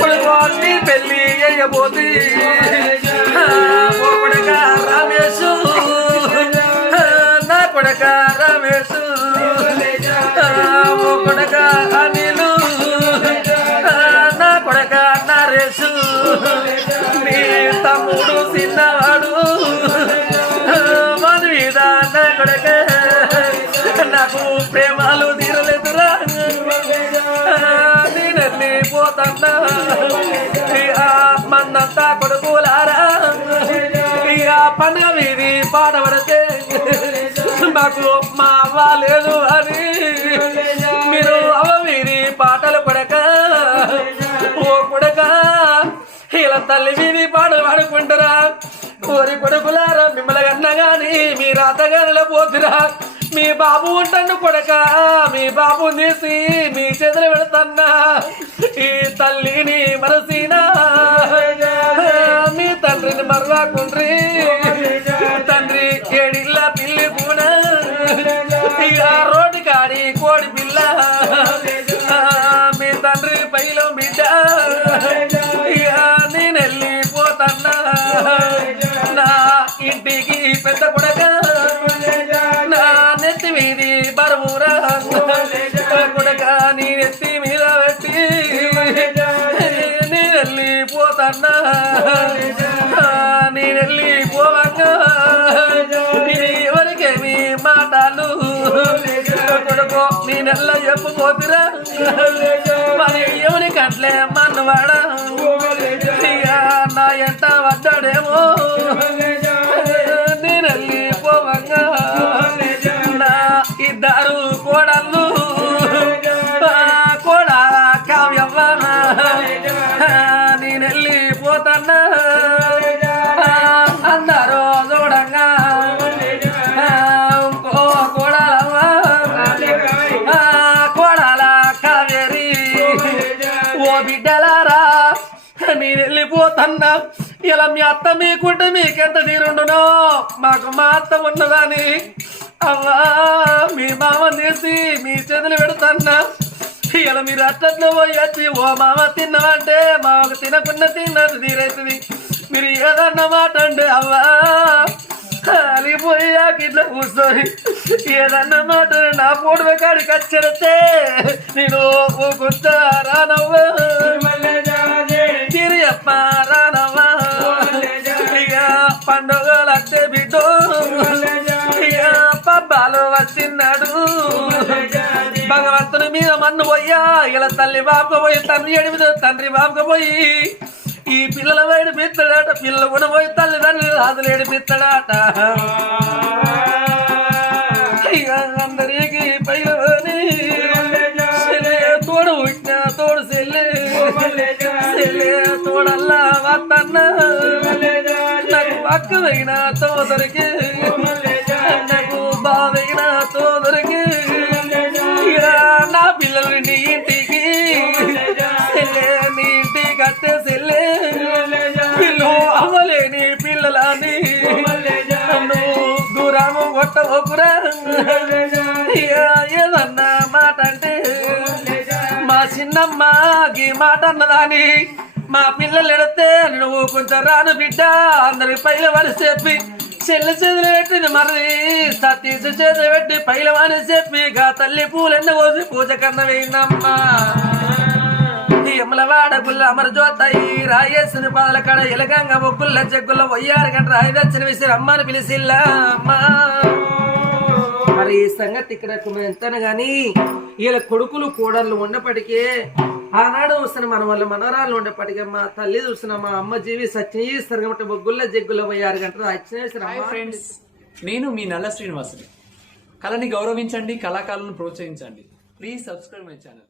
కొడుకోని పెళ్ళి కొడక రమేషు నా కొడక రమేషు ఓ కొడక అనిలు నా కొడక నీ తమ్ముడు చిన్నవాడు మన మీద నా కొడక నాకు ప్రేమలు తల్లి వీధి పాటలు పాడుకుంటారా కోరి కొడుకులారా మిమ్మల్ని కన్నా కానీ మీ రాతగానిలో పోతురా. మీ బాబు ఉంటాను కొడక మీ బాబు తీసి మీ చేతులు పెడతన్నా. ఈ తల్లిని మనసి నా ఇంటికి పెద్ద కొడక నా నెత్తి మీది బరువురా కొడక నీ నెత్తి మీద పెట్టి నేను వెళ్ళిపోతన్నా నేను వెళ్ళిపోవంగా ఇది ఎవరికేమి మాటలు. కొడుకో నేనెల్ల చెప్పుకోతురా మరి ఎవరి కంట్లే అన్న ఎంత వడ్డాడేమో నేను వెళ్ళిపోవంగా నా ఇద్దరు కోడళ్ళు. ఆ కోడ కావ్యవ్వ నేనెళ్ళి పోతన్నా. అందరూ చూడంగా. ఇంకో కోడలవ్వ కోడల కావేరి. ఓ బిడ్డలారా. నేను వెళ్ళిపోతున్నా ఇలా మీ అత్త మీకుంటే మీకెంత తీరుండునో మాకు మా అత్త ఉన్నదని. అవ్వా మీ మామ తీసి మీ చేతులు పెడుతున్నా. ఇలా మీరు అట్టట్లో పోయి వచ్చి ఓ మామ తిన్నామంటే మాకు తినకున్న తిన్నది తీరైతుంది. మీరు ఏదన్న మాట అంటే అవ్వా అలిపోయాక ఇట్లా కూర్చొని ఏదన్న మాట నా పూడవ కాడికి వచ్చరితే నేను ఊకుంటా రానవ్వ పండుగలు వచ్చే బిడ్డో. పబ్బాలు వచ్చిన్నాడు. భగవంతుని మీద మన్ను పోయా. ఇలా తల్లి బాబు పోయి తండ్రి ఎడిమిద తండ్రి బాబుకు పోయి. ఈ పిల్లల వైడు పిత్తడాట పిల్లలు కూడా పోయి తల్లిదండ్రులు రాజులు ఏడిపిస్తాడాట నాకు పక్కవైన తోదరికి. నాకు బావైన తోదరికి. ఇక నా పిల్లలు నీ ఇంటికి. సెల్లే నీ ఇంటికి అత్తే సెల్లే. పిల్లు అవ్వలేని పిల్లలని నన్ను దూరము కొట్టవకురా ఇక ఏదన్నా మాట అంటే మా చిన్నమ్మ ఈ మాట అన్నదాని మా పిల్లలు ఎడితే నువ్వు కొంచెం రాను బిడ్డ. అందరి పైల వాళ్ళు చెప్పి చెల్లి చేతులు పెట్టింది మరలి సతీష్ చేతులు పెట్టి పైల చెప్పి గా తల్లి పూలెన్న కోసి పూజ కన్న వేయిందమ్మా ఎమ్మలవాడ గుల్ల అమరజోతాయి రాయేసిన పాదల కడ ఎలగంగ బొగ్గుల్ల చెగ్గుల్ల ఒయ్యారు గంట రాయి వచ్చిన విసిరి అమ్మని పిలిచిల్లా అమ్మా. మరి ఈ సంగతి ఇక్కడ ఎంతను గాని వీళ్ళ కొడుకులు కోడళ్ళు ఉన్నప్పటికీ ఆనాడు చూసిన మన వాళ్ళ మనవరాలు ఉండేప్పటికీ మా తల్లి చూసిన మా అమ్మ జీవి సత్యం జీవిస్తారు కాబట్టి బొగ్గుల్ల జగ్గుల పోయి ఆరు గంటలు ఫ్రెండ్స్ నేను మీ నల్ల శ్రీనివాసుని. కళని గౌరవించండి కళాకారులను ప్రోత్సహించండి. Please subscribe my channel